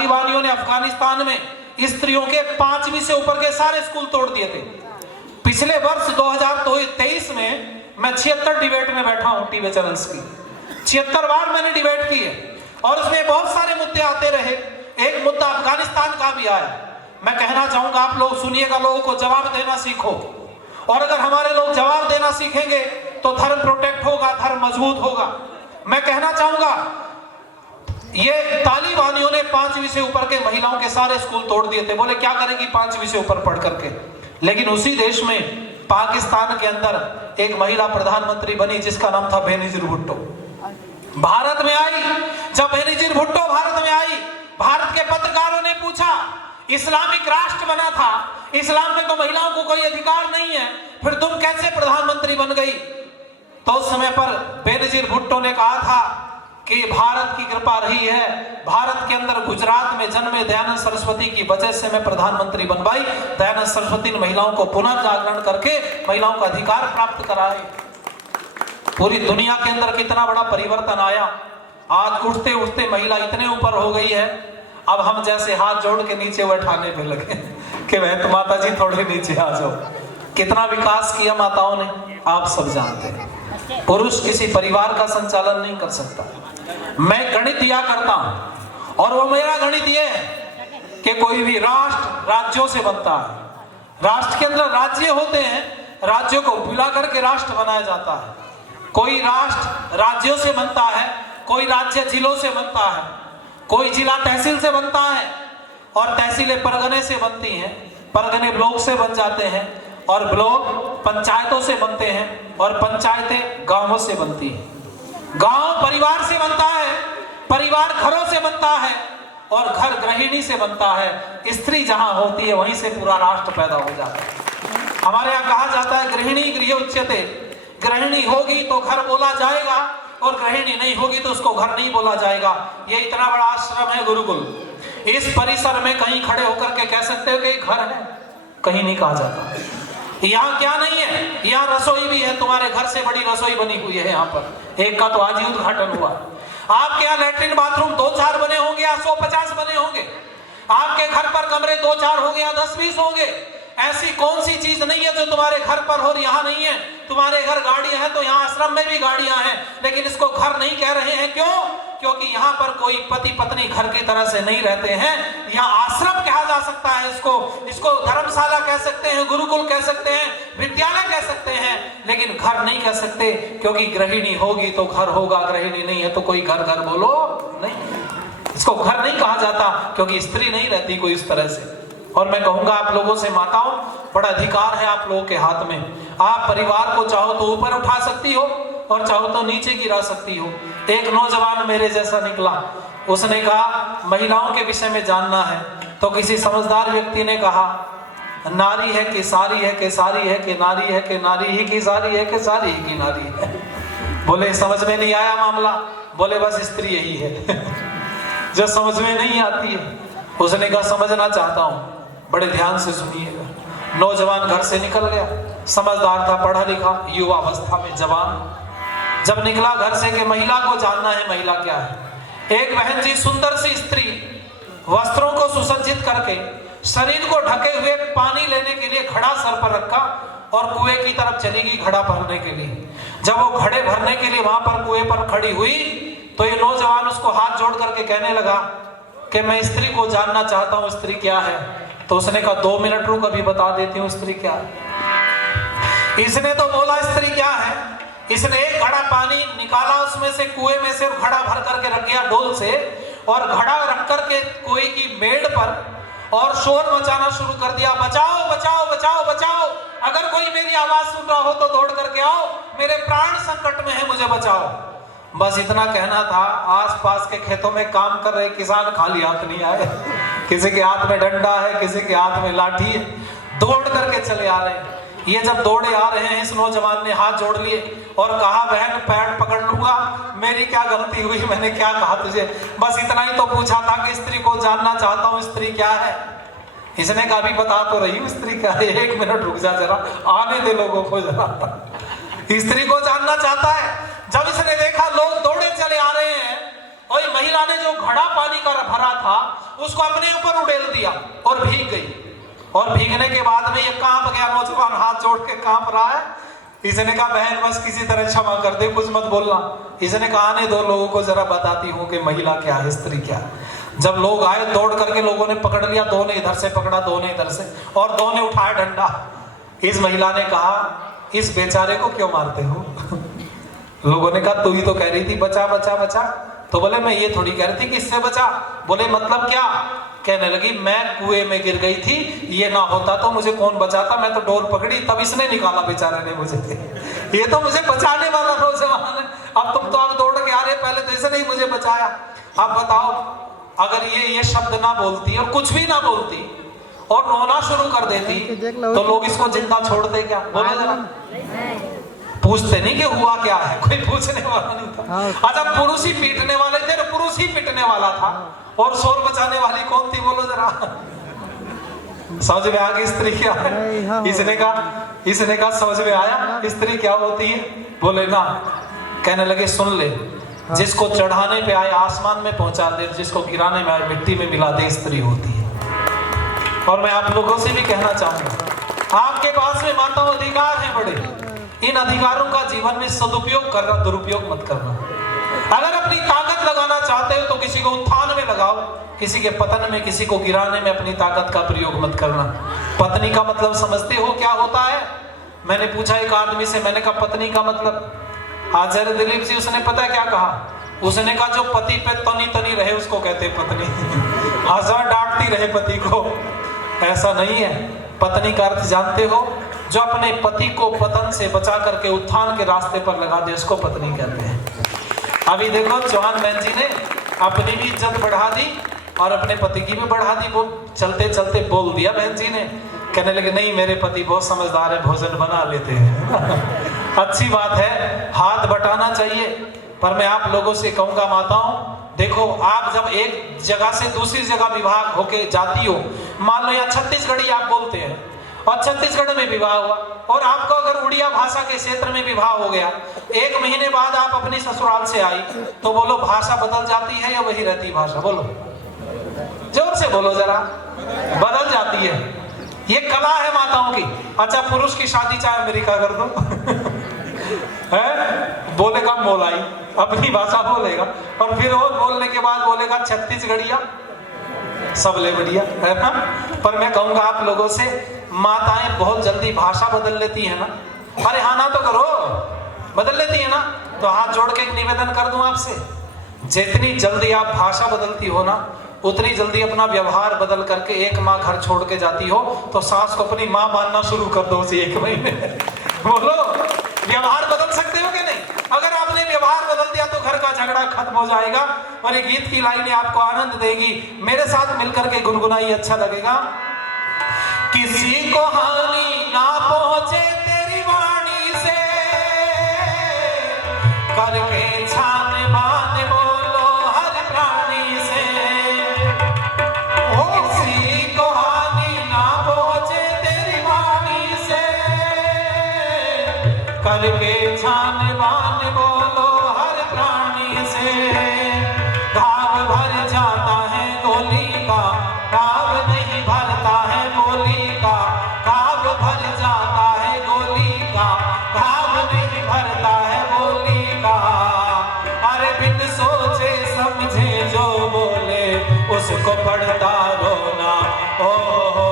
तालिबानियों ने अफगानिस्तान में स्त्रियों के 5वीं से ऊपर के सारे स्कूल तोड़ दिए थे। पिछले वर्ष 2023 में मैं 76 डिबेट में बैठा हूं टीवी चैनल्स की, 76 बार मैंने डिबेट की है और उसमें बहुत सारे मुद्दे आते रहे। एक मुद्दा अफगानिस्तान का भी आया। मैं कहना चाहूंगा आप लोग सुनिएगा, लोगों को जवाब देना सीखो, और अगर हमारे लोग जवाब देना सीखेंगे तो धर्म प्रोटेक्ट होगा, धर्म मजबूत होगा। मैं कहना चाहूंगा ये तालिबानियों ने 5वीं से ऊपर के महिलाओं के सारे स्कूल तोड़ दिए थे। बोले क्या करेगी 5वीं से ऊपर पढ़ करके, लेकिन उसी देश में पाकिस्तान के अंदर एक महिला प्रधानमंत्री बनी जिसका नाम था बेनजीर भुट्टो। भारत में आई, जब बेनजीर भुट्टो भारत में आई, भारत के पत्रकारों ने पूछा इस्लामिक राष्ट्र बना था, इस्लाम में तो महिलाओं को कोई अधिकार नहीं है, फिर तुम कैसे प्रधानमंत्री बन गई? तो उस समय पर बेनजीर भुट्टो ने कहा था कि भारत की कृपा रही है, भारत के अंदर गुजरात में जन्मे दयानंद सरस्वती की वजह से मैं प्रधानमंत्री बन पाई। दयानंद सरस्वती ने महिलाओं को पुनः जागरण करके महिलाओं का अधिकार प्राप्त कराए। पूरी दुनिया के अंदर कितना बड़ा परिवर्तन आया। आज उठते उठते महिला इतने ऊपर हो गई है, अब हम जैसे हाथ जोड़ के नीचे बैठाने पे लगे कि वह तो माता जी थोड़े नीचे आ जाओ। कितना विकास किया माताओं ने, आप सब जानते हैं। पुरुष किसी परिवार का संचालन नहीं कर सकता। मैं गणित दिया करता हूं और वो मेरा गणित ये है कि कोई भी राष्ट्र राज्यों से बनता है। राष्ट्र के अंदर राज्य होते हैं, राज्यों को मिला करके राष्ट्र बनाया जाता है। कोई राष्ट्र राज्यों से बनता है, कोई राज्य जिलों से बनता है, कोई जिला तहसील से बनता है और तहसीलें परगने से बनती हैं, परगने ब्लॉक से बन जाते हैं और ब्लॉक पंचायतों से बनते हैं और पंचायतें गांवों से बनती हैं। गांव परिवार से बनता है, परिवार घरों से बनता है और घर गृहिणी से बनता है। स्त्री जहां होती है वहीं से पूरा राष्ट्र पैदा हो जाता है। हमारे यहाँ कहा जाता है गृहिणी गृह उच्यते, गृहिणी होगी तो घर बोला जाएगा और गृहिणी नहीं होगी तो उसको घर नहीं बोला जाएगा। ये इतना बड़ा आश्रम है गुरुकुल, इस परिसर में कहीं खड़े होकर के कह सकते हो कि घर है? कहीं नहीं कहा जाता। यहाँ क्या नहीं है, यहाँ रसोई भी है, तुम्हारे घर से बड़ी रसोई बनी हुई है यहाँ पर, एक का तो आज ही उद्घाटन हुआ। आपके यहाँ लैट्रिन बाथरूम 2-4 बने होंगे या 150 बने होंगे, आपके घर पर कमरे 2-4 होंगे या 10-20 होंगे। ऐसी कौन सी चीज नहीं है जो तुम्हारे घर पर और यहाँ नहीं है? तुम्हारे घर गाड़ियां हैं तो यहाँ आश्रम में भी गाड़ियां हैं, लेकिन इसको घर नहीं कह रहे हैं। क्यों? क्योंकि यहाँ पर कोई पति पत्नी घर की तरह से नहीं रहते हैं। यहाँ आश्रम कहा जा सकता है, इसको धर्मशाला कह सकते हैं, गुरुकुल कह सकते हैं, विद्यालय कह सकते हैं, लेकिन घर नहीं कह सकते। क्योंकि गृहिणी होगी तो घर होगा, गृहिणी नहीं है तो कोई घर घर बोलो नहीं। इसको घर नहीं कहा जाता क्योंकि स्त्री नहीं रहती कोई इस तरह से। और मैं कहूंगा आप लोगों से, माताओं, बड़ा अधिकार है आप लोगों के हाथ में। आप परिवार को चाहो तो ऊपर उठा सकती हो और चाहो तो नीचे गिरा सकती हो। एक नौजवान मेरे जैसा निकला, उसने कहा महिलाओं के विषय में जानना है, तो किसी समझदार व्यक्ति ने कहा नारी है कि सारी है कि सारी है कि नारी है कि नारी ही की सारी है कि सारी ही की नारी है। बोले समझ में नहीं आया मामला? बोले बस स्त्री यही है जो समझ में नहीं आती है। उसने कहा समझना चाहता हूं, बड़े ध्यान से सुनिएगा। नौजवान घर से निकल गया, समझदार था, पढ़ा लिखा, युवा अवस्था में जवान। जब निकला घर से कि महिला को जानना है महिला क्या है। एक बहन जी सुंदर सी स्त्री वस्त्रों को सुसज्जित करके शरीर को ढके हुए पानी लेने के लिए घड़ा सर पर रखा और कुएं की तरफ चली गई घड़ा भरने के लिए। जब वो घड़े भरने के लिए वहां पर कुएं पर खड़ी हुई तो ये नौजवान उसको हाथ जोड़ करके कहने लगा कि मैं स्त्री को जानना चाहता हूं, स्त्री क्या है? तो उसने कहा 2 मिनट रुक, अभी बता देती हूँ स्त्री क्या है। इसने तो बोला स्त्री क्या है। इसने एक घड़ा पानी निकाला उसमें से, कुएं में से, घड़ा भर करके रख गया डोल से और घड़ा रख करके कुएं की मेड़ पर और शोर मचाना शुरू कर दिया, बचाओ बचाओ बचाओ बचाओ, अगर कोई मेरी आवाज सुन रहा हो तो दौड़ करके आओ, मेरे प्राण संकट में है, मुझे बचाओ। बस इतना कहना था। आसपास के खेतों में काम कर रहे किसान खाली हाथ नहीं आए, किसी के हाथ में डंडा है, किसी के हाथ में लाठी है, दौड़ करके चले आ रहे हैं। ये जब दौड़े आ रहे हैं, इस नौजवान ने हाथ जोड़ लिए और कहा बहन पैर पकड़ लूंगा, मेरी क्या गलती हुई, मैंने क्या कहा तुझे? बस इतना ही तो पूछा था कि स्त्री को जानना चाहता हूँ, स्त्री क्या है? इसने कहा भी बता तो रही हूँ स्त्री क्या है, 1 मिनट रुक जा जरा, आने दे लोगों को जरा। स्त्री को जानना चाहता है। जब इसने देखा लोग दौड़े चले आ रहे हैं, वही महिला ने जो घड़ा पानी का भरा था उसको अपने ऊपर उड़ेल दिया और भीग गई। और भीगने के बाद में ये कांप गया, नौजवान हाथ जोड़ के कांप रहा है। इसने कहा बहन बस किसी तरह क्षमा कर दे, कुछ मत बोलना। इसने कहा आने दो, लोगों को जरा बताती हूँ कि महिला क्या है, स्त्री क्या है। जब लोग आए दौड़ करके लोगों ने पकड़ लिया, दो ने इधर से पकड़ा, दो ने इधर से, और दो ने उठाया डंडा। इस महिला ने कहा इस बेचारे को क्यों मारते हो? लोगों ने कहा तू ही तो कह रही थी बचा बचा बचा। तो बोले मैं ये थोड़ी कह रही थी कि इससे बचा। बोले मतलब क्या? कहने लगी मैं कुएं में गिर गई थी, ये ना होता तो मुझे कौन बचाता, मैं तो डोर पकड़ी तब इसने निकाला बेचारे ने मुझे, ये तो मुझे बचाने वाला नौजवान है। अब तुम तो अब दौड़ के आ रहे, पहले तो इसने ही मुझे बचाया। अब बताओ अगर ये शब्द ना बोलती और कुछ भी ना बोलती और रोना शुरू कर देती तो लोग इसको जिंदा छोड़ते क्या? बोलो जरा। पूछते नहीं कि हुआ क्या है, कोई पूछने वाला नहीं था। अच्छा पुरुष ही पीटने वाले थे, पुरुष ही पीटने वाला था, और शोर बचाने वाली कौन थी? बोलो जरा। समझ में आ गई स्त्री क्या है? इसने कहा समझ में आया स्त्री क्या होती है? बोले ना। कहने लगे सुन ले, जिसको चढ़ाने पे आए आसमान में पहुंचा दे, जिसको गिराने में आए मिट्टी में मिला दे, स्त्री होती है। और मैं आप लोगों से भी कहना चाहूंगा, आपके पास में माताओं अधिकार है बड़े, इन अधिकारों का जीवन में सदुपयोग करना, दुरुपयोग मत करना। अगर अपनी ताकत लगाना चाहते हो तो किसी को उत्थान में लगाओ, किसी के पतन में, किसी को गिराने में अपनी ताकत का प्रयोग मत करना। पत्नी का मतलब समझते हो क्या होता है? मैंने पूछा एक आदमी से, मैंने कहा पत्नी का मतलब? आचार्य दिलीप जी उसने पता है क्या कहा? उसने कहा जो पति पे तनी तनी रहे उसको कहते पत्नी। हजार डांटती रहे पति को, ऐसा नहीं है। पत्नी का अर्थ जानते हो? जो अपने पति को पतन से बचा करके उत्थान के रास्ते पर लगा दे, उसको पत्नी कहते हैं। अभी देखो चौहान बहन जी ने अपनी भी इज्जत बढ़ा दी और अपने पति की भी बढ़ा दी। वो चलते चलते बोल दिया बहन जी ने, कहने लगे नहीं मेरे पति बहुत समझदार है, भोजन बना लेते हैं। अच्छी बात है, हाथ बटाना चाहिए। पर मैं आप लोगों से कहूंगा माताओं, देखो आप जब एक जगह से दूसरी जगह विवाह होके जाती हो, मान लो यहाँ छत्तीसगढ़ी आप बोलते हैं और छत्तीसगढ़ में विवाह हुआ, और आपको अगर उड़िया भाषा के क्षेत्र में विवाह हो गया, 1 महीने बाद आप अपनी ससुराल से आई, तो बोलो भाषा बदल जाती है या वही रहती भाषा? बोलो जोर से बोलो जरा। बदल जाती है, ये कला है माताओं की। अच्छा पुरुष की शादी चाहे अमेरिका कर दो है, बोलेगा मोलाई, अपनी भाषा बोलेगा, और फिर और बोलने के बाद बोलेगा छत्तीसगढ़िया, सबले बढ़िया है ना। पर मैं कहूंगा आप लोगों से, माताएं बहुत जल्दी भाषा बदल लेती है ना। अरे हाँ ना तो करो, बदल लेती है ना। तो हाथ जोड़ के एक निवेदन कर दूं आपसे, जितनी जल्दी आप भाषा बदलती हो ना, उतनी जल्दी अपना व्यवहार बदल करके एक माँ घर छोड़ के जाती हो तो सास को अपनी माँ मानना शुरू कर दो उसी 1 महीने। बोलो व्यवहार बदल सकते हो कि नहीं? अगर आपने व्यवहार बदल दिया तो घर का झगड़ा खत्म हो जाएगा। और ये गीत की लाइनें आपको आनंद देगी, मेरे साथ मिलकर के गुनगुनाइए, अच्छा लगेगा। किसी को हानि ना पहुंचे तेरी वाणी से, करके छान मान बोलो हर प्राणी से। किसी को हानि ना पहुंचे तेरी वाणी से, करके छान मान बोलो हर प्राणी से। घाव भर जाता है गोली का, घाव नहीं भरता है गोली का। घाव भर जाता है गोली का, घाव नहीं भरता है गोली का। अरे बिन सोचे समझे जो बोले उसको पड़ता रोना। ओ हो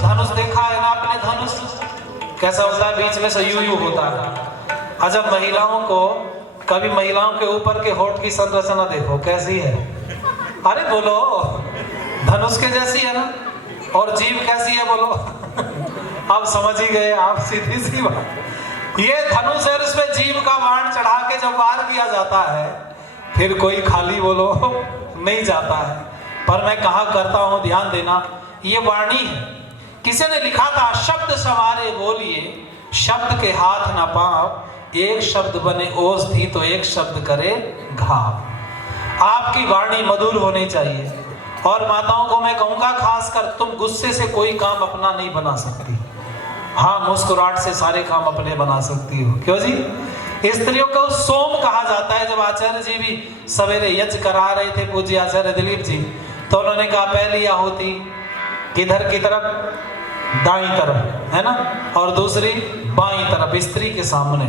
धनुष देखा है ना आपने? धनुष कैसा होता है? बीच में से यूं होता है। अच्छा महिलाओं को कभी महिलाओं के ऊपर के होठ की संरचना देखो कैसी है। अरे बोलो धनुष के जैसी है ना। और जीभ कैसी है बोलो? अब समझ ही गए आप, सीधी सी बात। ये धनुष है, उस पे जीभ का बाण चढ़ा के जब वार किया जाता है फिर कोई खाली बोलो नहीं जाता है। पर मैं कहा करता हूं, ध्यान देना, ये वाणी है। किसी ने लिखा था शब्द सवारे बोलिए, शब्द के हाथ ना पांव। एक शब्द बने औषधि तो एक शब्द करे घाव। आपकी वाणी मधुर होनी चाहिए, और माताओं को मैं कहूंगा, खासकर तुम गुस्से से कोई काम अपना नहीं बना सकती, हाँ मुस्कुराहट से सारे काम अपने बना सकती हो। क्यों जी? स्त्रियों को सोम कहा जाता है। जब आचार्य जी भी सवेरे यज्ञ करा रहे थे, पूज्य आचार्य दिलीप जी, तो उन्होंने कहा पहली आहुति किधर की तरफ? दाईं तरफ, है ना, और दूसरी बाईं तरफ स्त्री के सामने।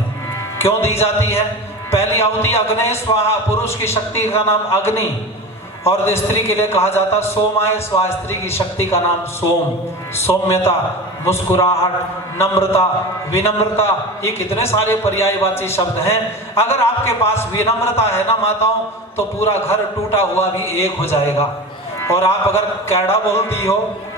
क्यों दी जाती है? पहली आहुति अग्नि स्वाहा, पुरुष की शक्ति का नाम अग्नि, और स्त्री के लिए कहा जाता सोमाय स्वाहा, स्त्री की शक्ति का नाम सोम। सौम्यता, मुस्कुराहट, नम्रता, विनम्रता, ये कितने सारे पर्यायवाची शब्द हैं। अगर आपके पास विनम्रता है ना माताओं, तो पूरा घर टूटा हुआ भी एक हो जाएगा। और आप अगर कैड़ा बोलती हो,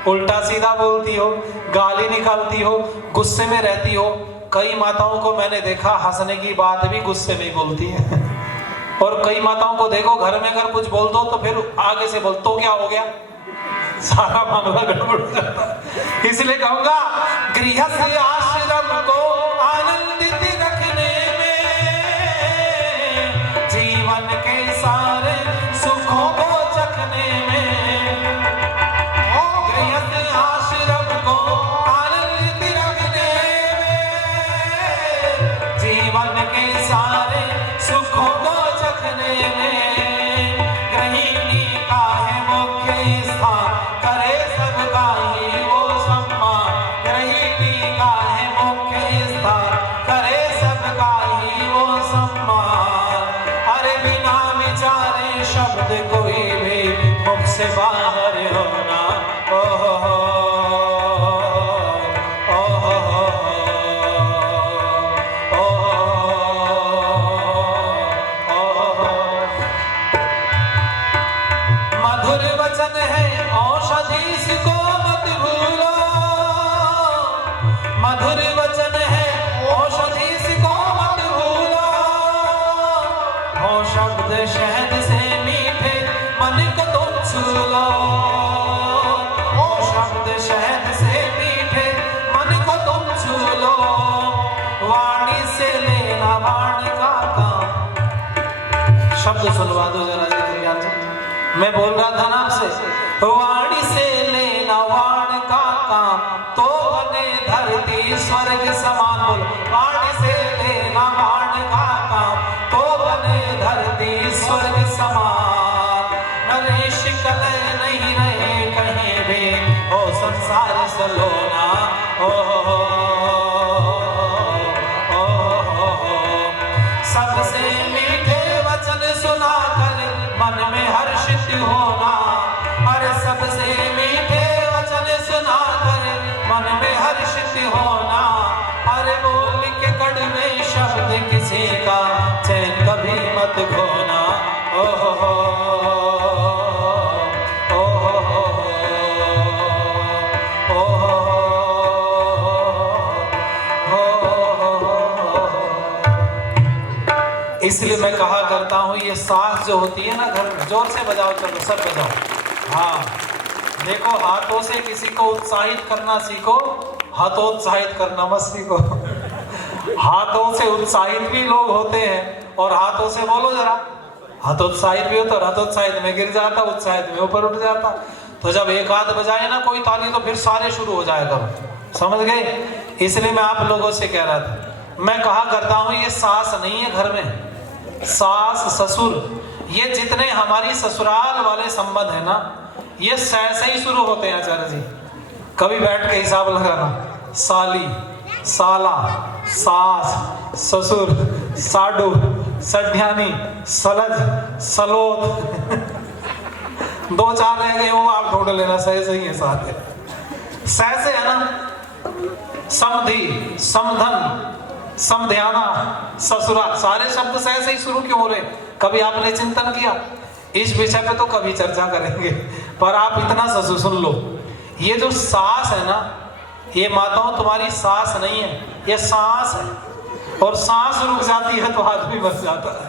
उल्टा सीधा बोलती हो, गाली निकालती हो, गुस्से में रहती हो, कई माताओं को मैंने देखा हंसने की बात भी गुस्से में बोलती है। और कई माताओं को देखो घर में अगर कुछ बोल दो तो फिर आगे से बोल तो क्या हो गया, सारा मामला गड़बड़ हो जाता है। इसलिए कहूंगा, गृहस्थ आश्रम को आनंदित रखने में, जीवन के सारे सुखों को चखने में, गृहस्थ आश्रम को आनंदित रखने में, जीवन के सारे सुखों को चखने में, गृहिणी का है मुख्य स्थान, करे सबका ही वो सम्मान, गृहिणी का है मुख्य स्थान, करे सबका ही वो सम्मान। अरे बिना विचारे शब्द कोई भी मुख से बाहर होना, मधुर वचन है औषधि इसको मत भूलो, हो शब्द शहद से मीठे मन को तुम छू लो, हो शब्द शहद से मीठे मन को तुम छू लो, वाणी से लेना वाणी का काम। शब्द सुनवा दो जरा जी, मैं बोल रहा था ना आपसे, वाणी से लेना वाण का काम, तो बने धरती स्वर्ग समान। बोलो, वाणी से लेना वाण का काम, तो बने धरती स्वर्ग समान। नरेश कलह नहीं रहे कहीं भी, हो संसार सलोना, सबसे मीठे वचन सुना कर मन में हर्षित होना, अरे सबसे मीठे वचन सुना कर मन में हर्षित होना, अरे बोल के कड़वे शब्द किसी का चैन कभी मत खोना। ओ हो इसलिए मैं कहा करता हूँ, ये सास जो होती है ना घर में, जोर से बजाओ, चलो सब बजाओ। हाँ देखो, हाथों से किसी को उत्साहित करना सीखो, हतोत्साहित करना मत सीखो। हाथों से उत्साहित भी लोग होते हैं, और हाथों से बोलो जरा, हतोत्साहित भी होता, और हतोत्साहित में गिर जाता, उत्साहित में ऊपर उठ जाता। तो जब एक हाथ बजाए ना कोई ताली, तो फिर सारे शुरू हो जाएगा, समझ गए? इसलिए मैं आप लोगों से कह रहा था, मैं कहा करता हूँ, ये सास नहीं है घर में, सास ससुर, ये जितने हमारी ससुराल वाले संबंध है ना, ये से ही शुरू होते हैं आचार्य जी। कभी बैठ के हिसाब लगाना, साली, साला, सास, ससुर, साडू, सढ़ियानी, सलज, सलोत। दो चार रह गए वो आप ढूंढ लेना, सही है साथ है। से है ना, समधि, समधन, समध्याना, ससुरा, सारे शब्द से ही शुरू क्यों हो रहे? कभी आपने चिंतन किया? इस विषय पे तो कभी चर्चा करेंगे, पर आप इतना सुन लो, ये जो सास है ना, ये माताओं तुम्हारी सास नहीं है, ये सांस है। और सांस रुक जाती है तो आदमी बच जाता है।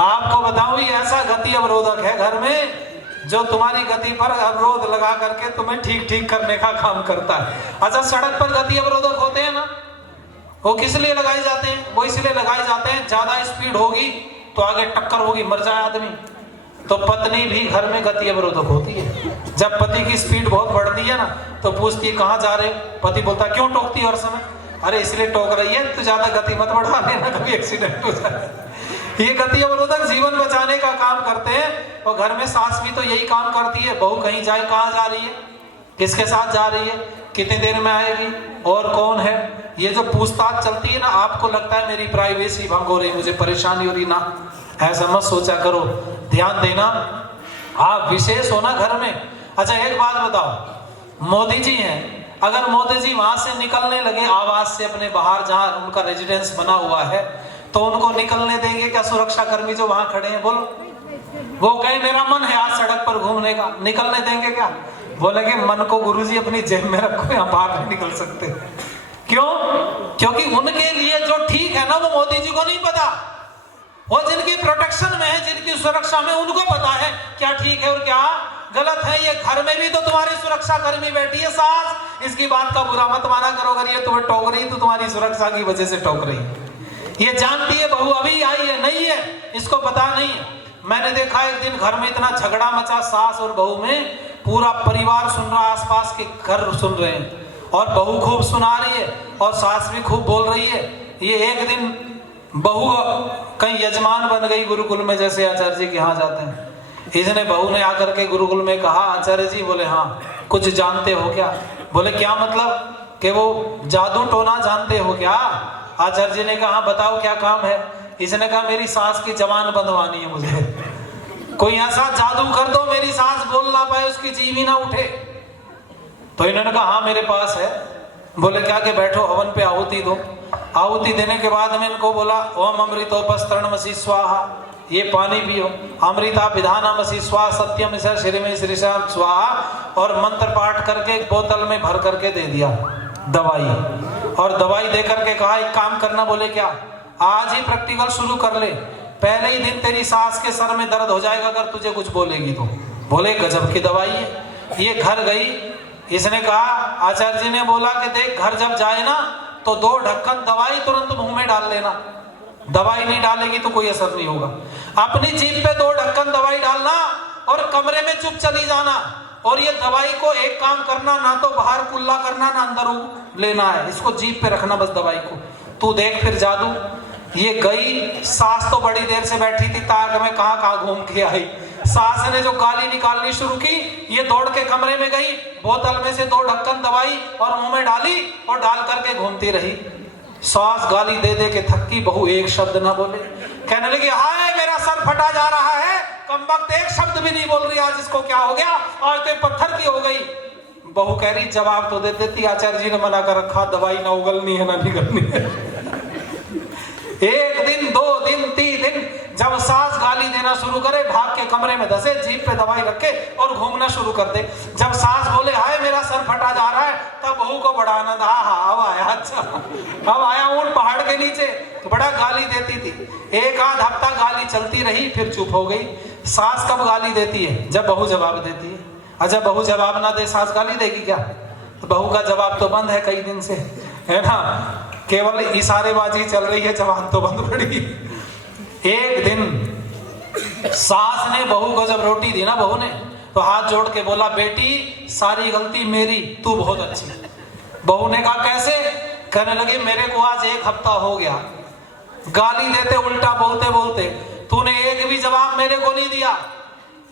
आपको बताऊं, ये ऐसा गति अवरोधक है घर में, जो तुम्हारी गति पर अवरोध लगा करके तुम्हें ठीक करने का काम करता है। अच्छा, सड़क पर गति अवरोधक होते हैं ना, वो किस लिए लगाए जाते हैं? वो इसलिए लगाए जाते हैं, ज्यादा स्पीड होगी तो आगे टक्कर होगी, मर जाए आदमी। तो पत्नी भी घर में गति अवरोधक होती है। जब पति की स्पीड बहुत बढ़ती है ना तो पूछती है कहाँ जा रहे हो, पति बोलता क्यों टोकती है हर समय, अरे इसलिए टोक रही है तो ज्यादा गति मत बढ़ा लेना, कभी एक्सीडेंट हो जाए। ये गति अवरोधक जीवन बचाने का काम करते हैं। और घर में सास भी तो यही काम करती है, बहू कहीं जाए कहाँ जा रही है, किसके साथ जा रही है, कितनी देर में आएगी, और कौन है, ये जो पूछताछ चलती है ना, आपको लगता है मेरी प्राइवेसी भंग हो रही, मुझे परेशानी हो रही, ना ऐसा मत सोचा करो। ध्यान देना, आप विशेष हो ना घर में। अच्छा एक बात बताओ, मोदी जी हैं, अगर मोदी जी वहां से निकलने लगे आवास से अपने बाहर जहां उनका रेजिडेंस बना हुआ है, तो उनको निकलने देंगे क्या सुरक्षा कर्मी जो वहां खड़े हैं? बोलो, वो कहे मेरा मन है आज सड़क पर घूमने का, निकलने देंगे क्या? बोलेंगे मन को गुरुजी अपनी जेब में रखो, यहाँ बाहर नहीं निकल सकते। क्यों? क्योंकि उनके लिए जो ठीक है ना वो मोदी जी को नहीं पता, वो जिनकी प्रोटेक्शन में है, जिनकी सुरक्षा में, उनको पता है क्या ठीक है और क्या गलत है। ये घर में भी तो तुम्हारी सुरक्षा कर्मी बैठी है सास, इसकी बात का बुरा मत माना करो, अगर ये तुम्हें टोक रही तो तुम्हारी सुरक्षा की वजह से टोक रही। ये जानती है बहू अभी आई है, नहीं है, इसको पता नहीं है। मैंने देखा एक दिन घर में इतना झगड़ा मचा सास और बहू में, पूरा परिवार सुन रहा, आसपास के घर सुन रहे हैं, और बहू खूब सुना रही है और सास भी खूब बोल रही है। ये एक दिन बहू कहीं यजमान बन गई गुरुकुल में, जैसे आचार्य जी के यहाँ जाते हैं। इसने बहू ने आकर के गुरुकुल में कहा आचार्य जी, बोले हाँ, कुछ जानते हो क्या? बोले क्या मतलब, कि वो जादू टोना जानते हो क्या? आचार्य जी ने कहा बताओ क्या काम है? इसने कहा मेरी सास की जबान बंधवानी है मुझे, कोई ऐसा जादू कर दो मेरी सास बोल ना पाए, उसकी जीभ ही ना उठे। तो इन्होंने कहा हाँ मेरे पास है। बोले क्या? के बैठो हवन पे आहुति दो। आहुति देने के बाद में इनको बोला ओम अमृतोपस्तरणमसि स्वाहा, ये पानी पियो, अमृता विधानमसि स्वाहा, सत्यम श्रीमे श्रीशाम स्वाहा, और मंत्र पाठ करके एक बोतल में भर करके दे दिया दवाई। और दवाई दे करके कहा एक काम करना। बोले क्या? आज ही प्रैक्टिकल शुरू कर ले, पहले ही दिन तेरी सास के सर में दर्द हो जाएगा अगर तुझे कुछ बोलेगी तो। बोले गजब की दवाई है। ये घर गई, इसने कहा आचार्य जी ने बोला कि देख घर जब जाए ना तो 2 ढक्कन दवाई तुरंत मुंह में डाल लेना, दवाई नहीं डालेगी तो कोई असर नहीं होगा। अपनी जीभ पे 2 ढक्कन दवाई डालना और कमरे में चुप चली जाना, और ये दवाई को एक काम करना, ना तो बाहर कुल्ला करना ना अंदर लेना है, इसको जीभ पे रखना बस दवाई को। तू देख फिर जादू। ये गई, सास तो बड़ी देर से बैठी थी, ताक में कहाँ घूम के आई। सास ने जो गाली निकालनी शुरू की, ये दौड़ के कमरे में गई, बोतल में से 2 ढक्कन दवाई और मुंह में डाली और डाल करके घूमती रही। सास गाली दे दे के थक्की, बहू एक शब्द ना बोले। कहने लगी हाय मेरा सर फटा जा रहा है, कमबख्त एक शब्द भी नहीं बोल रही, आज इसको क्या हो गया, आज तो पत्थर की हो गई। बहू कह रही जवाब तो दे देती, आचार्य जी ने मना कर रखा, दवाई ना उगलनी है ना निगलनी है। 1 दिन 2 दिन 3 दिन, जब सास गाली देना शुरू करे, भाग के कमरे में धसे, जीभ पे दवाई रखे और घूमना शुरू कर दे। जब सास बोले हाय मेरा सर फटा जा रहा है, तब बहू को बड़ा आनंद, हाँ अब आया, अच्छा अब आया ऊंट पहाड़ के नीचे। बड़ा गाली देती थी, 1 आध हफ्ता गाली चलती रही, फिर चुप हो गई। सास कब गाली देती है? जब बहू जवाब देती है। अच्छा बहू जवाब ना दे, सास गाली देगी क्या? तो बहू का जवाब तो बंद है कई दिन से, है ना, केवल इशारेबाजी चल रही है, जवान तो बंद पड़ी। एक दिन सास ने बहू को जब रोटी दी ना, बहू ने तो हाथ जोड़ के बोला बेटी सारी गलती मेरी, तू बहुत अच्छी। बहू ने कहा कैसे? कहने लगी मेरे को आज 1 हफ्ता हो गया गाली देते उल्टा बोलते बोलते, तूने एक भी जवाब मेरे को नहीं दिया।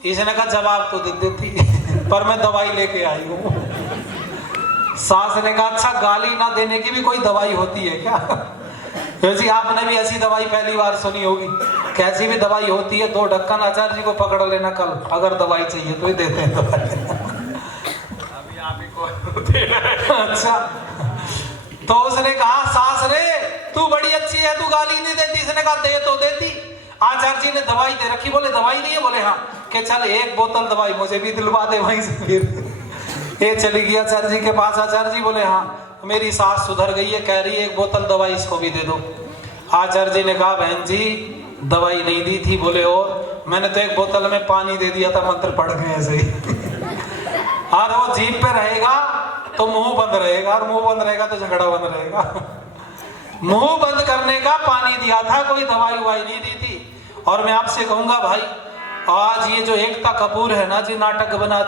इसने कहा जवाब तो दे देती पर मैं दवाई लेके आई हूँ। सास ने कहा अच्छा गाली ना देने की भी कोई दवाई होती है क्या? जी आपने भी ऐसी दवाई पहली बार सुनी होगी। कैसी भी दवाई होती है, 2 ढक्कन आचार्य जी को पकड़ लेना कल, अगर दवाई चाहिए तो ही देते हैं दवाई। अभी आप ही को देना। अच्छा तो उसने कहा सास रे तू बड़ी अच्छी है, तू गाली नहीं देती। इसने कहा दे तो देती। आचार्य जी ने दवाई दे रखी, बोले दवाई दी है? बोले हाँ। कि चल 1 बोतल दवाई मुझे भी दिलवा दे वहीं से। फिर ये चली गई आचार्य जी के पास। आचार्य जी बोले हाँ मेरी सास सुधर गई है, कह रही है 1 बोतल दवाई इसको भी दे दो। आचार्य जी ने कहा बहन जी दवाई नहीं दी थी। बोले और मैंने तो 1 बोतल में पानी दे दिया था, मंत्र पढ़ गए ऐसे ही। और वो जीभ पे रहेगा तो मुंह बंद रहेगा, और मुंह बंद रहेगा तो झगड़ा बंद रहेगा। मुंह बंद करने का पानी दिया था, कोई दवाई ववाई नहीं दी थी। और मैं आपसे कहूंगा भाई आज ये जो एकता कपूर है ना जी, नाटक बनाती